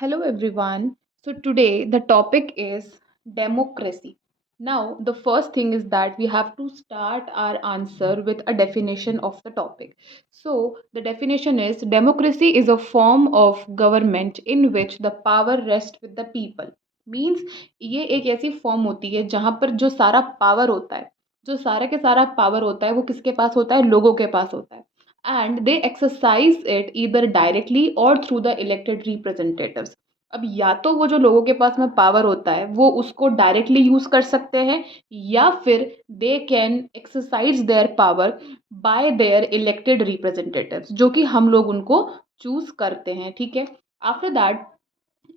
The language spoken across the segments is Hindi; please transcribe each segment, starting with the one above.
Hello everyone. So today the topic is democracy. Now the first thing is that we have to start our answer with a definition of the topic. So the definition is democracy is a form of government in which the power rests with the people. Means ये एक ऐसी फॉर्म होती है जहाँ पर जो सारा पावर होता है जो सारा के सारा पावर होता है वो किसके पास होता है, लोगों के पास होता है. And they exercise it either directly or through the elected representatives. अब या तो वो जो लोगों के पास में पावर होता है वो उसको डायरेक्टली यूज कर सकते हैं या फिर they can exercise their power bye there elected representatives, जो कि हम लोग उनको चूज करते हैं. ठीक है. After that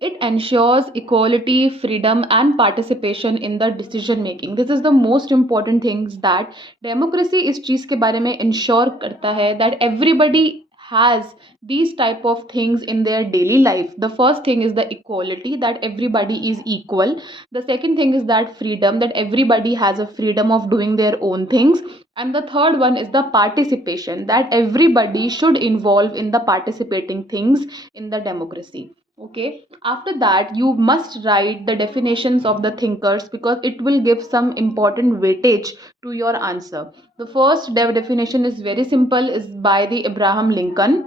it ensures equality, freedom, and participation in the decision making. This is the most important things that democracy इस चीज़ के बारे में ensure करता है that everybody has these type of things in their daily life. The first thing is the equality, that everybody is equal. The second thing is that freedom, that everybody has a freedom of doing their own things. And the third one is the participation, that everybody should involve in the participating things in the democracy. Okay, after that you must write the definitions of the thinkers because it will give some important weightage to your answer. The first definition is very simple, is by the Abraham Lincoln.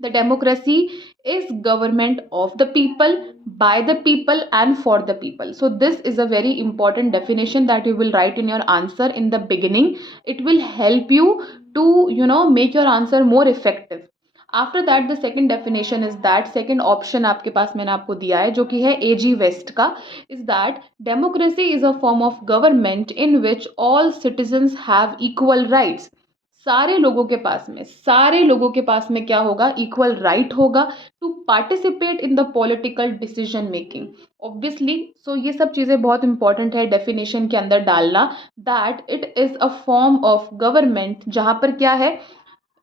The democracy is government of the people, by the people, and for the people. So this is a very important definition that you will write in your answer in the beginning. It will help you to make your answer more effective. After that the second definition is that, second option आपके पास मैंने आपको दिया है जो कि है एजी वेस्ट का, is that democracy is a form of government in which all citizens have equal rights. सारे लोगों के पास में क्या होगा, इक्वल राइट होगा to participate in the political decision making. Obviously so ये सब चीज़ें बहुत इंपॉर्टेंट है डेफिनेशन के अंदर डालना, that it is a form of government जहाँ पर क्या है,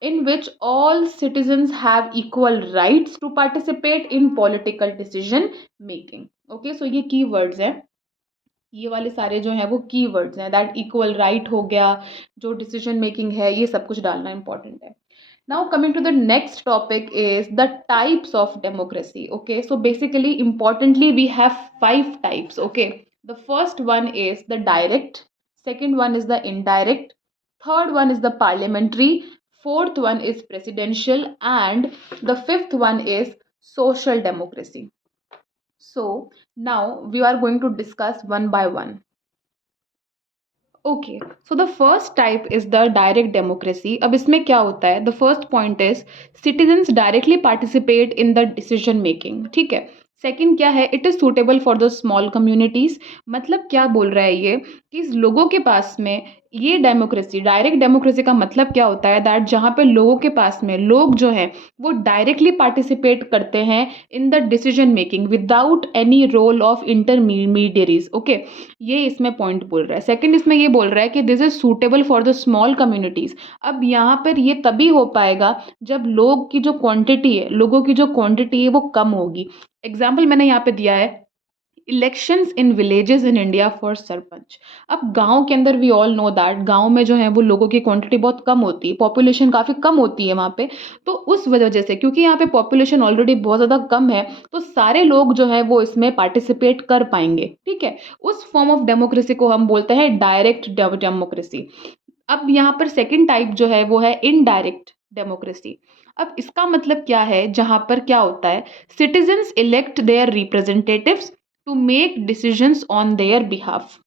in which all citizens have equal rights to participate in political decision making. Okay, so ये keywords हैं, ये वाले सारे जो हैं वो keywords हैं, that equal right हो गया, जो decision making है, ये सब कुछ डालना important है. Now coming to the next topic is the types of democracy. Okay, so basically importantly we have five types. Okay, the first one is the direct, second one is the indirect, third one is the parliamentary, fourth one is presidential, and the fifth one is social democracy. So now we are going to discuss one by one. Okay, so the first type is the direct democracy. अब इसमें क्या होता है, the first point is citizens directly participate in the decision making. ठीक है. सेकंड क्या है, it is suitable for the small communities. मतलब क्या बोल रहा है ये कि लोगों के पास में ये डेमोक्रेसी, डायरेक्ट डेमोक्रेसी का मतलब क्या होता है, दैट जहाँ पे लोगों के पास में लोग जो हैं वो डायरेक्टली पार्टिसिपेट करते हैं in the decision making without any role of intermediaries. Okay, ये इसमें पॉइंट बोल रहा है. सेकंड इसमें ये बोल रहा है कि this is suitable for the small communities. अब यहाँ पर ये तभी हो पाएगा जब लोग की जो क्वांटिटी है, लोगों की जो क्वांटिटी है वो कम होगी. एग्जाम्पल मैंने यहाँ पे दिया है, elections in villages in India for sarpanch. अब गांव के अंदर वी ऑल नो दैट गांव में जो है वो लोगों की क्वांटिटी बहुत कम होती है, पॉपुलेशन काफ़ी कम होती है वहाँ पे. तो उस वजह से क्योंकि यहाँ पे पॉपुलेशन ऑलरेडी बहुत ज़्यादा कम है तो सारे लोग जो है वो इसमें पार्टिसिपेट कर पाएंगे. ठीक है. उस फॉर्म ऑफ डेमोक्रेसी को हम बोलते हैं डायरेक्ट डेमोक्रेसी. अब यहाँ पर सेकेंड टाइप जो है वो है इनडायरेक्ट डेमोक्रेसी. अब इसका मतलब क्या है, जहाँ पर क्या होता है, citizens elect their representatives to make decisions on their behalf.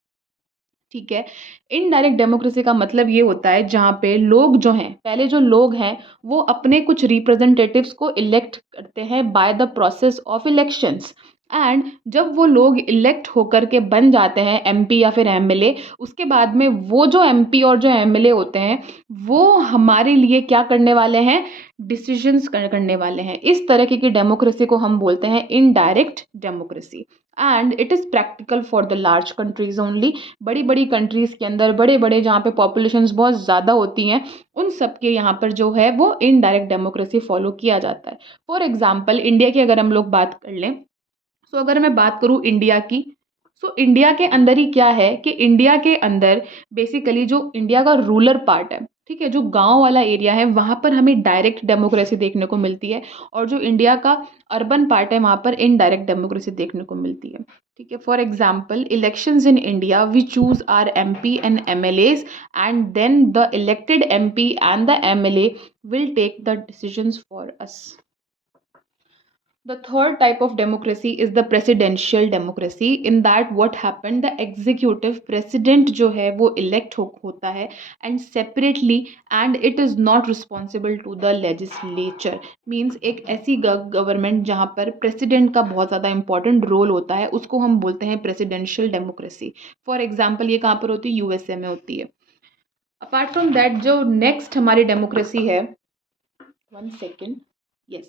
ठीक है. इनडायरेक्ट डेमोक्रेसी का मतलब ये होता है जहाँ पे लोग जो हैं, पहले जो लोग हैं वो अपने कुछ रिप्रेजेंटेटिव्स को इलेक्ट करते हैं by the process of elections. And जब वो लोग इलेक्ट होकर के बन जाते हैं एमपी या फिर एमएलए, उसके बाद में वो जो एमपी और जो एमएलए होते हैं वो हमारे लिए क्या करने वाले हैं, डिसीजंस करने वाले हैं. इस तरह की डेमोक्रेसी को हम बोलते हैं indirect democracy. And it is practical for the large countries only. बड़ी बड़ी कंट्रीज़ के अंदर, बड़े बड़े जहाँ पे पॉपुलेशंस बहुत ज़्यादा होती हैं, उन सब के यहाँ पर जो है वो इनडायरेक्ट डेमोक्रेसी फॉलो किया जाता है. फॉर एग्जांपल इंडिया की अगर हम लोग बात कर लें, सो अगर मैं बात करूँ इंडिया की, सो इंडिया के अंदर ही क्या है कि इंडिया के अंदर बेसिकली जो इंडिया का रूलर पार्ट है, ठीक है, जो गाँव वाला एरिया है वहाँ पर हमें डायरेक्ट डेमोक्रेसी देखने को मिलती है और जो इंडिया का अर्बन पार्ट है वहाँ पर इनडायरेक्ट डेमोक्रेसी देखने को मिलती है। ठीक है, for example elections in India we choose our MP and MLAs and then the elected MP and the MLA will take the decisions for us. The third type of democracy is the presidential democracy. In that what happened, the executive president जो है वो elect होता है and separately and it is not responsible to the legislature. Means एक ऐसी government जहाँ पर president का बहुत ज़्यादा important role होता है उसको हम बोलते हैं presidential democracy. For example ये कहाँ पर होती है, USA में होती है. Apart from that जो next हमारी democracy है, one second, yes,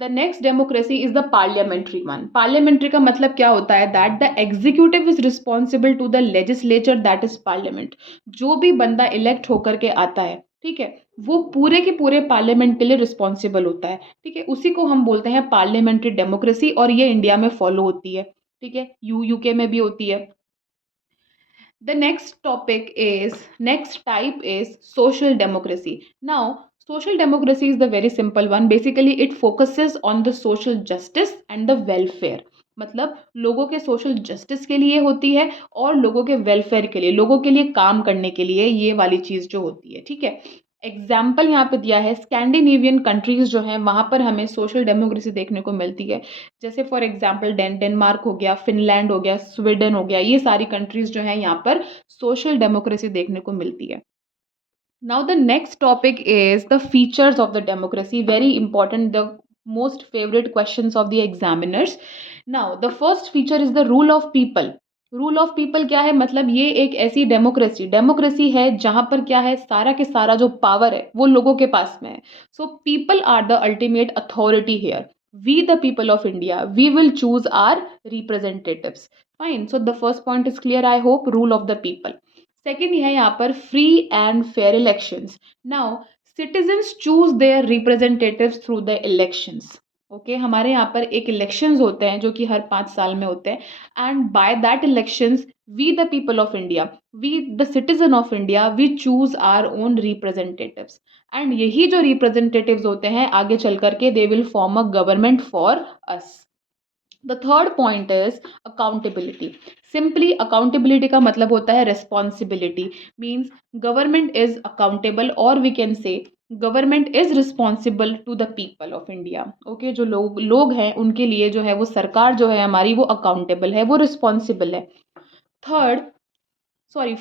the next democracy is the parliamentary one. Parliamentary का मतलब क्या होता है, that the executive is responsible to the legislature, that is parliament. जो भी बंदा elect होकर के आता है, ठीक है, वो पूरे के पूरे पार्लियामेंट के लिए रिस्पॉन्सिबल होता है. ठीक है, उसी को हम बोलते हैं पार्लियामेंट्री डेमोक्रेसी और ये इंडिया में फॉलो होती है. ठीक है, यूके में भी होती है. The next type is social democracy. Now social democracy is the very simple one. Basically it focuses on the social justice and the welfare. मतलब लोगों के सोशल जस्टिस के लिए होती है और लोगों के वेलफेयर के लिए, लोगों के लिए काम करने के लिए ये वाली चीज़ जो होती है. ठीक है, एग्जाम्पल यहाँ पे दिया है स्कैंडिनेवियन कंट्रीज जो हैं वहाँ पर हमें सोशल डेमोक्रेसी देखने को मिलती है. जैसे फॉर एग्जाम्पल डेनमार्क हो गया, फिनलैंड हो गया, स्वीडन हो गया, ये सारी कंट्रीज जो हैं यहाँ पर सोशल डेमोक्रेसी देखने को मिलती है. Now the next topic is the features of the democracy. Very important, the most favorite questions of the examiners. Now the first feature is the rule of people. Rule of people क्या है, मतलब ये एक ऐसी डेमोक्रेसी है जहां पर क्या है, सारा के सारा जो पावर है वो लोगों के पास में है. So people are the ultimate authority here. We the people of India we will choose our representatives. Fine, so the first point is clear I hope. Rule of the people. Second है यहाँ पर free and fair elections. Now citizens choose their representatives through the elections. Okay, हमारे यहाँ पर एक इलेक्शंस होते हैं जो कि हर 5 साल में होते हैं and by that elections we the people of India, we the citizen of India, we choose our own representatives and यही जो रिप्रेजेंटेटिव्स होते हैं आगे चल करके they will form a government for us. The third point is accountability. Simply accountability का मतलब होता है responsibility. Means government is accountable और we can say government is responsible to the people of India. Okay, जो लोग हैं उनके लिए जो है वो सरकार जो है हमारी वो अकाउंटेबल है, वो रिस्पॉन्सिबल है.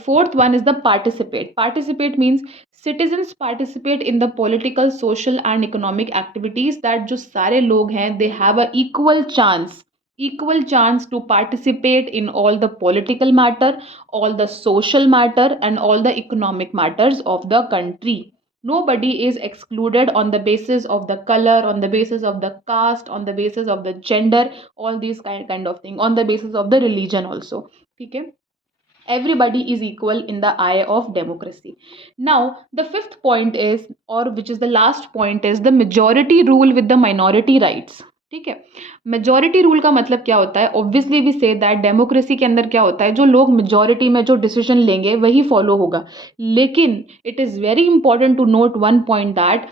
Fourth one is the participate. Participate means citizens participate in the political, social and economic activities. that जो सारे लोग हैं they have a equal chance to participate in all the political matter, all the social matter and all the economic matters of the country. Nobody is excluded on the basis of the color, on the basis of the caste, on the basis of the gender, all these kind of thing, on the basis of the religion also. ठीक है, everybody is equal in the eye of democracy. Now the fifth point is, or which is the last point, is the majority rule with the minority rights. ठीक है, मेजोरिटी रूल का मतलब क्या होता है, obviously we say that democracy के अंदर क्या होता है, जो लोग मेजोरिटी में जो डिसीजन लेंगे वही फॉलो होगा. लेकिन it is very important to note one point that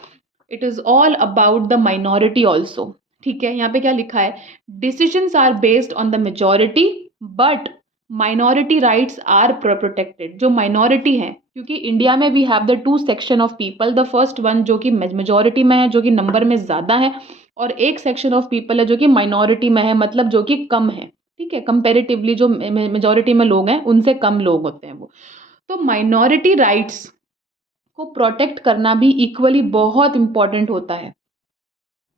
it is all about the minority also. ठीक है, यहाँ पे क्या लिखा है, decisions are based on the majority but minority rights are protected. जो माइनॉरिटी हैं, क्योंकि इंडिया में we have the 2 section of people. The first one जो कि मेजोरिटी में है, जो कि नंबर में ज़्यादा है, और एक सेक्शन ऑफ पीपल है जो कि माइनॉरिटी में है, मतलब जो कि कम है. ठीक है, कंपेरेटिवली जो मेजोरिटी में लोग हैं उनसे कम लोग होते हैं वो. तो माइनॉरिटी राइट्स को प्रोटेक्ट करना भी इक्वली बहुत इंपॉर्टेंट होता है.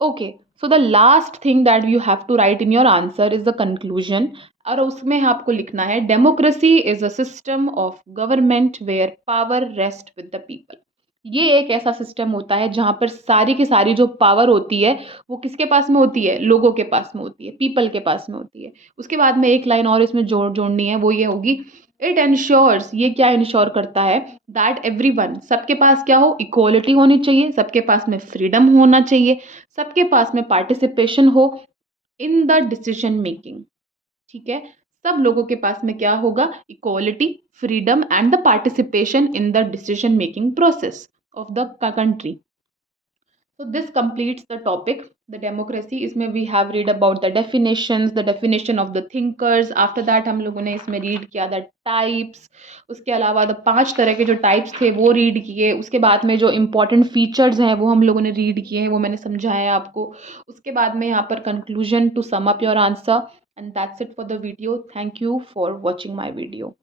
Okay, so the last thing that you have to write in your answer is the conclusion. और उसमें आपको लिखना है democracy is a system of government where power rest with the people. ये एक ऐसा सिस्टम होता है जहाँ पर सारी की सारी जो पावर होती है वो किसके पास में होती है, लोगों के पास में होती है, पीपल के पास में होती है. उसके बाद में एक लाइन और इसमें जोड़नी है, वो ये होगी, इट एंश्योर्स, ये क्या इंश्योर करता है, दैट एवरीवन, सबके पास क्या हो, इक्वालिटी होनी चाहिए, सबके पास में फ्रीडम होना चाहिए, सबके पास में पार्टिसिपेशन हो इन द डिसीजन मेकिंग. ठीक है, सब लोगों के पास में क्या होगा, equality, freedom and the participation in the decision making process of the country. So this completes the topic, the democracy. इसमें we have read about the definitions, the definition of the thinkers. After that हम लोगों ने इसमें read किया the types. उसके अलावा the 5 तरह के जो types थे वो read किए. उसके बाद में जो important features हैं वो हम लोगों ने read किए हैं, वो मैंने समझाया आपको. उसके बाद में यहाँ पर conclusion to sum up your answer. And that's it for the video. Thank you for watching my video.